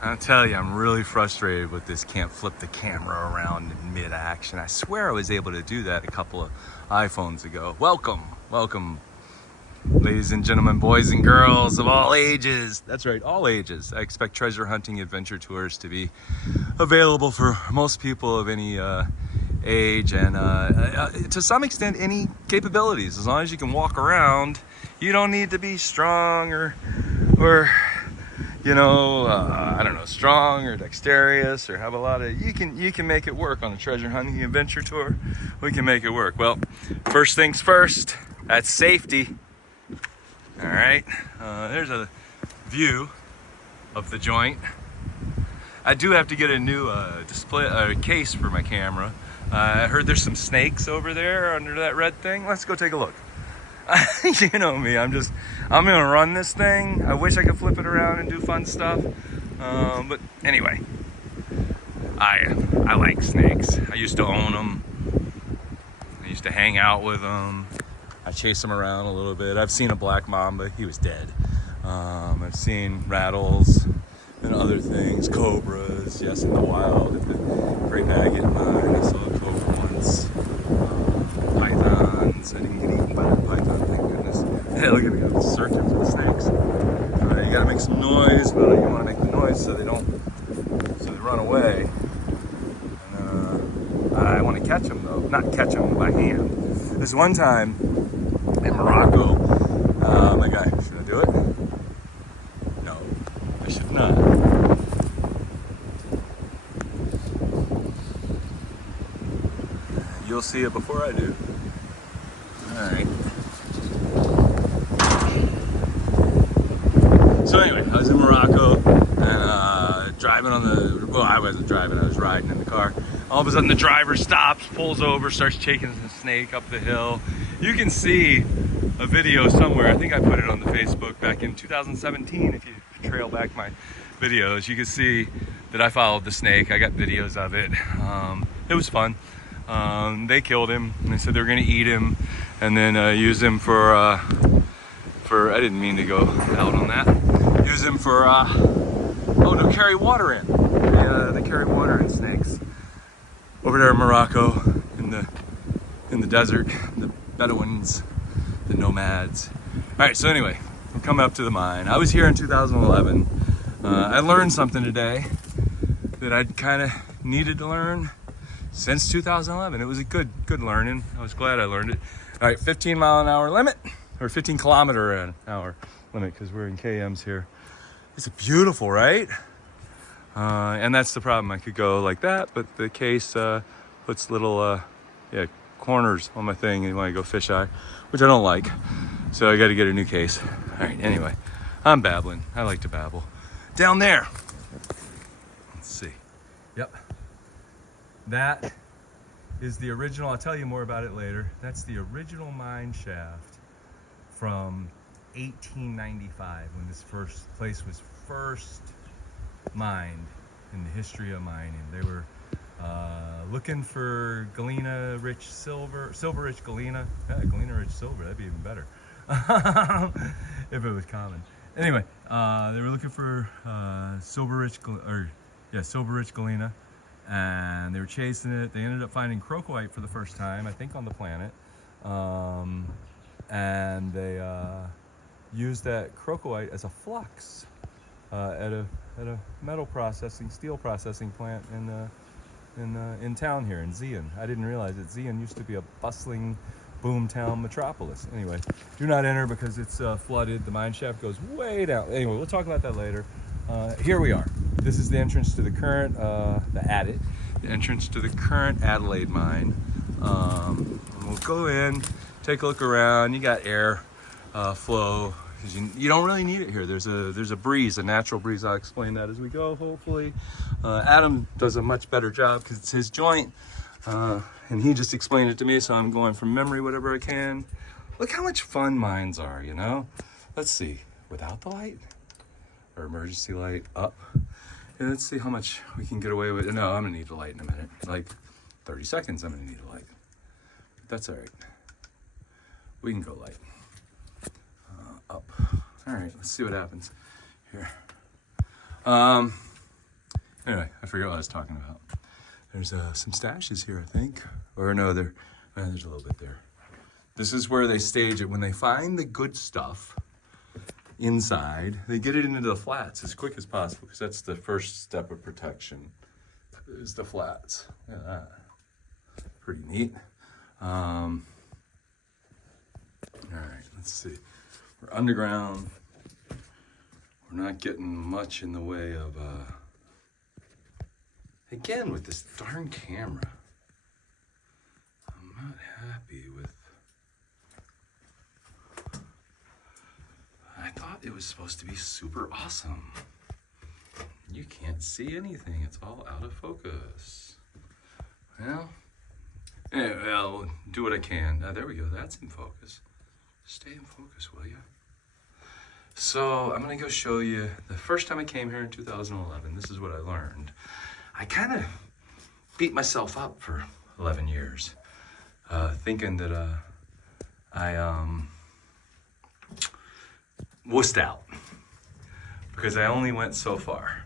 I'll tell you, I'm really frustrated with this can't flip the camera around in mid-action. I swear I was able to do that a couple of iPhones ago. Welcome, ladies and gentlemen, boys and girls of all ages. That's right, all ages. I expect treasure hunting adventure tours to be available for most people of any age and to some extent any capabilities. As long as you can walk around, you don't need to be strong or I don't know, strong or dexterous or have a lot of, you can make it work on a treasure hunting adventure tour. We can make it work. Well, first things first, that's safety. All right, there's a view of the joint. I do have to get a new display case for my camera. I heard there's some snakes over there under that red thing. Let's go take a look. You know me, I'm gonna run this thing. I wish I could flip it around and do fun stuff. But anyway, I like snakes. I used to own them. I used to hang out with them. I chase them around a little bit. I've seen a black mamba, he was dead. I've seen rattles and other things, cobras, yes, in the wild. At the Great Maggot Mine, I saw a cobra once. Pythons, I didn't get eaten by that python, thank goodness. Hey, look at me, I'm searching for snakes. You gotta make some noise, but you wanna make the noise so they run away. And I wanna catch them though, not catch them by hand. This one time in Morocco, my guy, should I do it? No, I should not. You'll see it before I do. Alright. So anyway, I was in Morocco and driving on the, well, I wasn't driving, I was riding in the car. All of a sudden the driver stops, pulls over, starts chasing the snake up the hill. You can see a video somewhere, I think I put it on the Facebook back in 2017. If you trail back my videos, you can see that I followed the snake. I got videos of it. It was fun. They killed him and they said they were gonna eat him and then use him for I didn't mean to go out on that. Use him for to carry water in. They carry water in snakes over there in Morocco in the desert, the Bedouins, the nomads. All right, so anyway, we're coming up to the mine. I was here in 2011. I learned something today that I'd kind of needed to learn since 2011. It was a good learning. I was glad I learned it. All right, 15 mile an hour limit, or 15 kilometer an hour limit, because we're in KMs here. It's beautiful, right? And that's the problem. I could go like that, but the case puts little corners on my thing and when I go fisheye, which I don't like. So I got to get a new case. All right, anyway, I'm babbling. I like to babble. Down there, let's see. Yep. That is the original, I'll tell you more about it later. That's the original mine shaft from 1895 when this place was first mined in the history of mining. They were looking for galena-rich silver, silver-rich galena. Yeah, galena-rich silver, that'd be even better if it was common. Anyway, they were looking for silver-rich galena. And they were chasing it. They ended up finding crocoite for the first time, I think, on the planet. And they used that crocoite as a flux at a metal processing, steel processing plant in town here in Zeehan. I didn't realize that Zeehan used to be a bustling boomtown metropolis. Anyway, do not enter because it's flooded. The mine shaft goes way down. Anyway, we'll talk about that later. Here we are. This is the entrance to the current, the entrance to the current Adelaide mine. And we'll go in, take a look around. You got air flow. You don't really need it here. There's a breeze, a natural breeze. I'll explain that as we go, hopefully. Adam does a much better job because it's his joint. And he just explained it to me, so I'm going from memory whatever I can. Look how much fun mines are, you know? Let's see, without the light? Or emergency light up. And let's see how much we can get away with. No, I'm gonna need the light in a minute. Like 30 seconds, I'm gonna need a light. But that's all right. We can go light. Up. All right, let's see what happens here. Anyway, I forget what I was talking about. There's some stashes here, I think. Or no, there's a little bit there. This is where they stage it. When they find the good stuff inside, they get it into the flats as quick as possible, because that's the first step of protection, is the flats. Look at that. Pretty neat. All right, let's see. We're underground. We're not getting much in the way of, again, with this darn camera. I'm not happy with, I thought it was supposed to be super awesome. You can't see anything, it's all out of focus. Well, anyway, I'll do what I can. There we go, that's in focus. Stay in focus, will you? So I'm gonna go show you the first time I came here in 2011. This is what I learned. I kind of beat myself up for 11 years, thinking that I wussed out because I only went so far.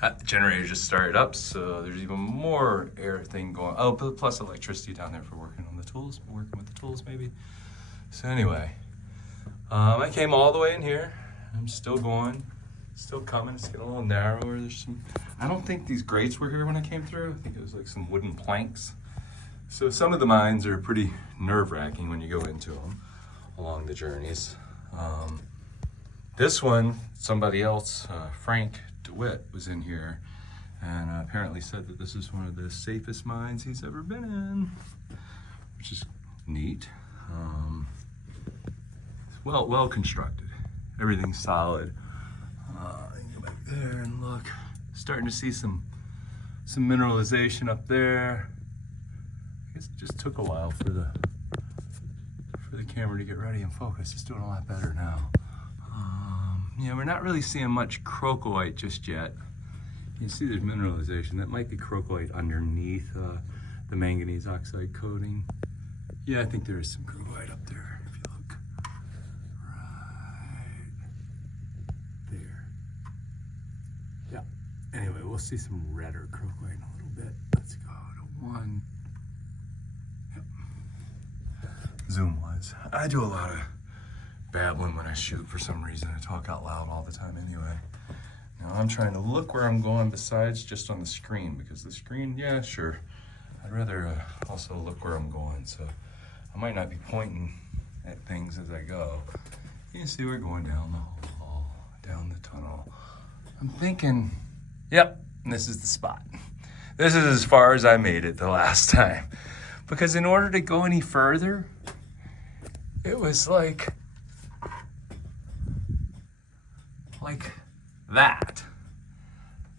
The generator just started up, so there's even more air thing going. Oh, plus electricity down there for working on the tools, working with the tools maybe. So anyway, I came all the way in here. I'm still going, still coming. It's getting a little narrower. There's some, I don't think these grates were here when I came through. I think it was like some wooden planks. So some of the mines are pretty nerve-wracking when you go into them along the journeys. This one, somebody else, Frank DeWitt, was in here and apparently said that this is one of the safest mines he's ever been in, which is neat. Well constructed. Everything's solid. You can go back there and look. Starting to see some mineralization up there. I guess it just took a while for the camera to get ready and focus. It's doing a lot better now. Yeah, we're not really seeing much crocoite just yet. You can see there's mineralization. That might be crocoite underneath the manganese oxide coating. Yeah, I think there is some crocoite up there, if you look. Right there. Yeah. Anyway, we'll see some redder crocoite in a little bit. Let's go to 1. Yep. Zoom was. I do a lot of babbling when I shoot for some reason. I talk out loud all the time anyway. Now I'm trying to look where I'm going besides just on the screen, because the screen, yeah, sure. I'd rather also look where I'm going, so I might not be pointing at things as I go. You can see we're going down the hall, down the tunnel. I'm thinking, yep, this is the spot. This is as far as I made it the last time. Because in order to go any further, it was like that.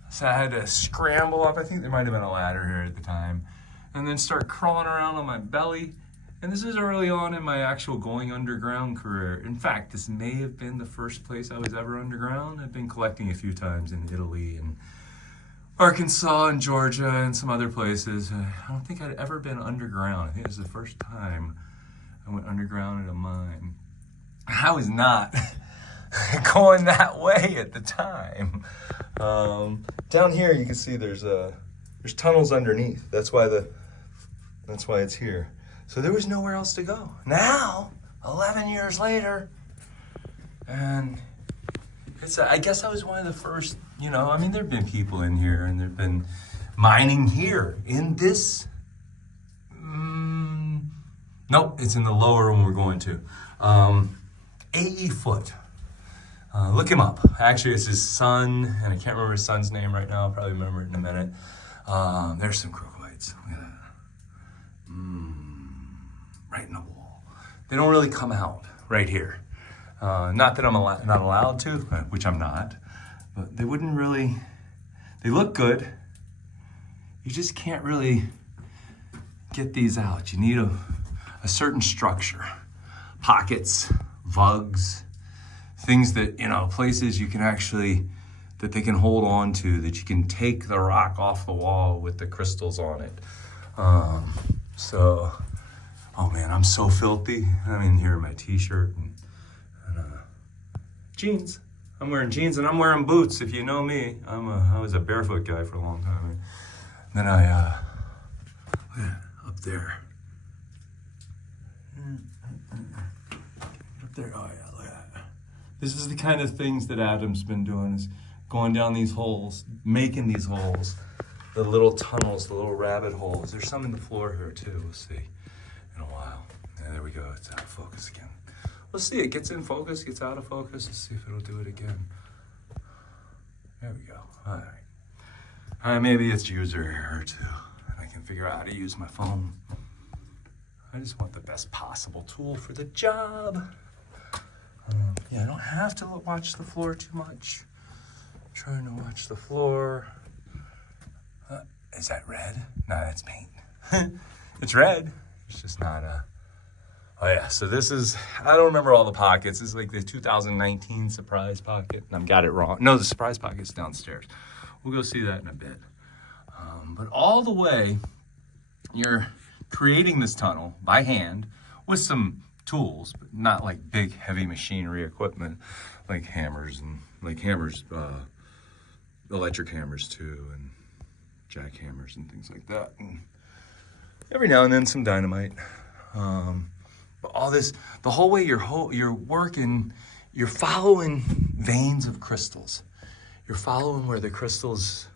So I had to scramble up. I think there might have been a ladder here at the time. And then start crawling around on my belly. And this is early on in my actual going underground career. In fact, this may have been the first place I was ever underground. I've been collecting a few times in Italy and Arkansas and Georgia and some other places. I don't think I'd ever been underground. I think it was the first time I went underground in a mine. I was not going that way at the time. Down here you can see there's tunnels underneath. That's why it's here. So there was nowhere else to go. Now, 11 years later, and I guess I was one of the first, I mean, there've been people in here and there've been mining here in this. Nope, it's in the lower one we're going to. A.E. Foote. Look him up. Actually, it's his son, and I can't remember his son's name right now. I'll probably remember it in a minute. There's some crocoites. Look at that. Right in the wall. They don't really come out right here. Not that I'm not allowed to, which I'm not, but they wouldn't really, they look good. You just can't really get these out. You need a certain structure. Pockets, vugs, things that, places you can actually, that they can hold on to, that you can take the rock off the wall with the crystals on it. Oh man, I'm so filthy. I'm in here in my t-shirt and jeans. I'm wearing jeans and I'm wearing boots. If you know me, I was a barefoot guy for a long time. And then look at up there. Up there, oh yeah, look at that. This is the kind of things that Adam's been doing, is going down these holes, making these holes, the little tunnels, the little rabbit holes. There's some in the floor here too, we'll see in a while. And there we go, it's out of focus again. We'll see, it gets in focus, gets out of focus. Let's see if it'll do it again. There we go, all right. Maybe it's user error too. I can figure out how to use my phone. I just want the best possible tool for the job. Yeah, I don't have to watch the floor too much. I'm trying to watch the floor. Is that red? No, that's paint. It's red. It's just not Oh yeah, so this is, I don't remember all the pockets. This is like the 2019 surprise pocket. And I've got it wrong. No, the surprise pocket's downstairs. We'll go see that in a bit. But all the way, you're creating this tunnel by hand with some tools, but not like big heavy machinery equipment like hammers, electric hammers too, and jackhammers and things like that. And every now and then some dynamite. But all this, the whole way you're working, you're following veins of crystals. You're following where the crystals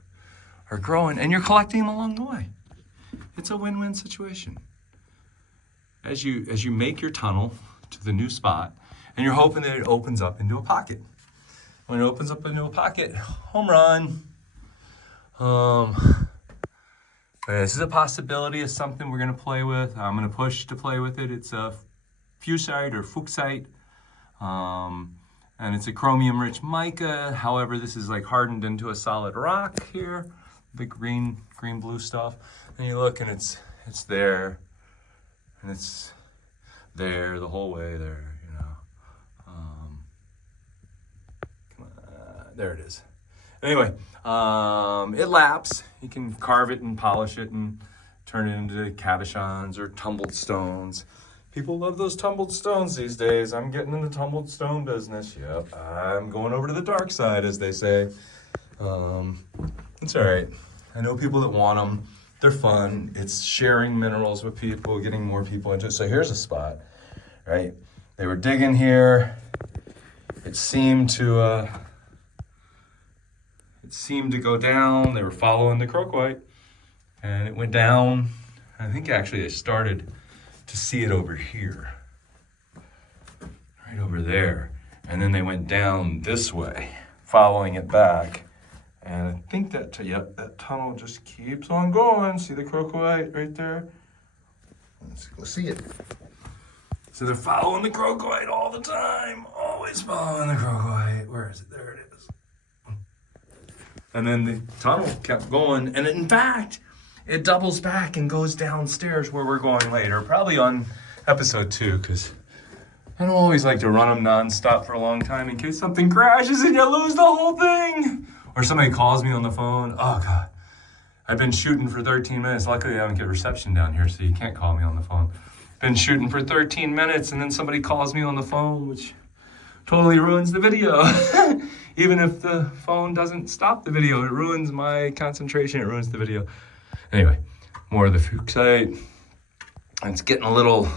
are growing, and you're collecting them along the way. It's a win-win situation. As you make your tunnel to the new spot, and you're hoping that it opens up into a pocket. When it opens up into a pocket, home run. This is a possibility of something we're gonna play with. I'm gonna push to play with it. It's a fusite or fuchsite, and it's a chromium-rich mica. However, this is like hardened into a solid rock here, the green-blue stuff. And you look, and it's there, and it's there the whole way there, you know. Come on, there it is. Anyway, it laps. You can carve it and polish it and turn it into cabochons or tumbled stones. People love those tumbled stones these days. I'm getting in the tumbled stone business. Yep, I'm going over to the dark side, as they say. It's all right. I know people that want them. They're fun. It's sharing minerals with people, getting more people into it. So here's a spot, right? They were digging here. It seemed to go down. They were following the croquite, and it went down. I think actually they started to see it over here, right over there. And then they went down this way, following it back. And I think that tunnel just keeps on going. See the croquite right there? Let's go see it. So they're following the croquite all the time, always following the croquite. Where is it? There it is. And then the tunnel kept going. And in fact, it doubles back and goes downstairs where we're going later, probably on episode 2, because I don't always like to run them nonstop for a long time in case something crashes and you lose the whole thing. Or somebody calls me on the phone. Oh God, I've been shooting for 13 minutes. Luckily I don't get reception down here, so you can't call me on the phone. Been shooting for 13 minutes and then somebody calls me on the phone, which totally ruins the video. Even if the phone doesn't stop the video, it ruins my concentration, it ruins the video. Anyway, more of the fuchsite. It's getting a little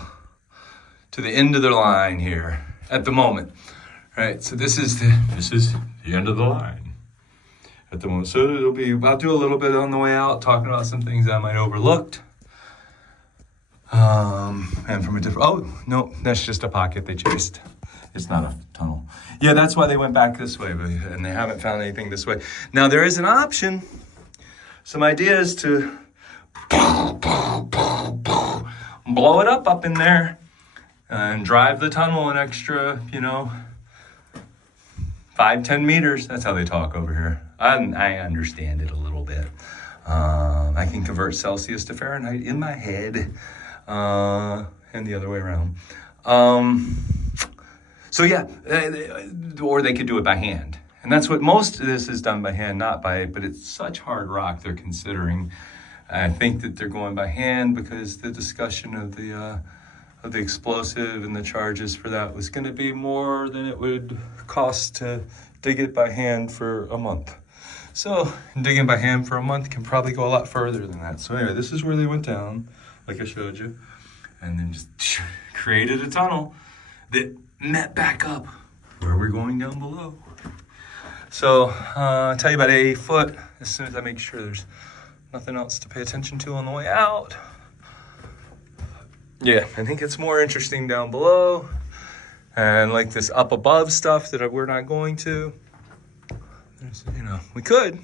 to the end of the line here at the moment. Right, so this is the end of the line at the moment. So I'll do a little bit on the way out, talking about some things I might overlooked. And from a different, oh, no, that's just a pocket they chased. It's not a tunnel. Yeah, that's why they went back this way, and they haven't found anything this way. Now, there is an option. Some ideas to blow it up in there and drive the tunnel an extra, 5-10 meters. That's how they talk over here. I understand it a little bit. I can convert Celsius to Fahrenheit in my head, and the other way around. So yeah, or they could do it by hand. And that's what most of this is done by hand, not by, but it's such hard rock they're considering. I think that they're going by hand because the discussion of the explosive and the charges for that was going to be more than it would cost to dig it by hand for a month. So digging by hand for a month can probably go a lot further than that. So anyway, this is where they went down, like I showed you, and then just created a tunnel that met back up where we're going down below. So I'll tell you about 8 foot as soon as I make sure there's nothing else to pay attention to on the way out. Yeah, I think it's more interesting down below, and like this up above stuff that we're not going to. There's, you know, we could.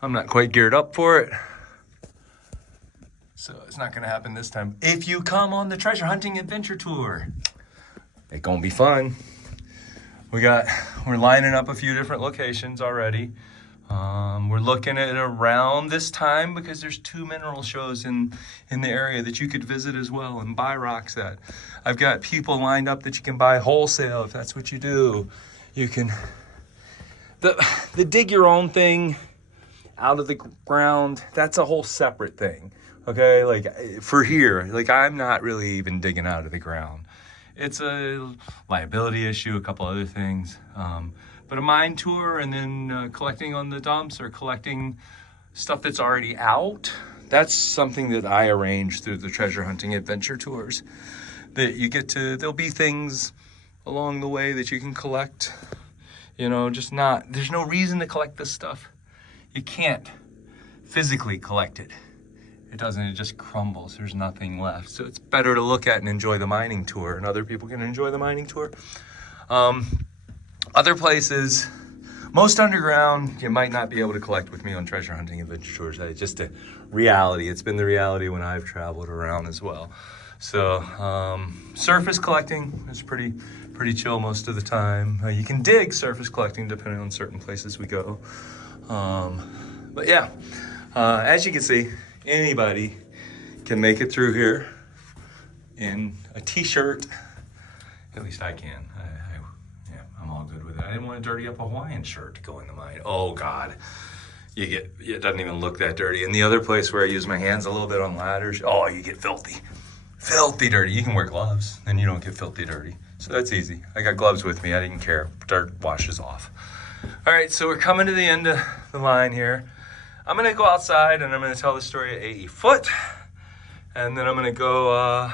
I'm not quite geared up for it. So it's not gonna happen this time. If you come on the treasure hunting adventure tour, it's gonna be fun. We're lining up a few different locations already. We're looking at around this time because there's 2 mineral shows in the area that you could visit as well and buy rocks at. I've got people lined up that you can buy wholesale if that's what you do. You can, the dig your own thing out of the ground, that's a whole separate thing. Okay, like for here, like I'm not really even digging out of the ground. It's a liability issue, a couple other things. But a mine tour and then collecting on the dumps or collecting stuff that's already out, that's something that I arrange through the treasure hunting adventure tours. That you get to, there'll be things along the way that you can collect. You know, there's no reason to collect this stuff. You can't physically collect it. It just crumbles. There's nothing left. So it's better to look at and enjoy the mining tour, and other people can enjoy the mining tour. Other places, most underground, you might not be able to collect with me on treasure hunting adventure tours. It's just a reality. It's been the reality when I've traveled around as well. So surface collecting is pretty chill most of the time. You can dig surface collecting depending on certain places we go. But yeah, as you can see, anybody can make it through here in a t-shirt. At least I can. I'm all good with it. I didn't want to dirty up a Hawaiian shirt to go in the mine. Oh God, it doesn't even look that dirty. And the other place where I use my hands a little bit on ladders, oh, you get filthy dirty. You can wear gloves, then you don't get filthy dirty. So that's easy. I got gloves with me. I didn't care. Dirt washes off. All right, so we're coming to the end of the line here. I'm gonna go outside and I'm gonna tell the story at 80 foot, and then I'm gonna go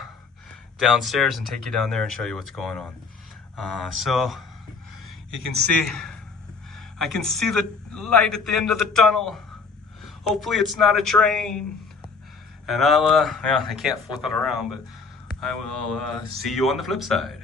downstairs and take you down there and show you what's going on. So you can see, I can see the light at the end of the tunnel. Hopefully it's not a train. And I can't flip it around, but I will see you on the flip side.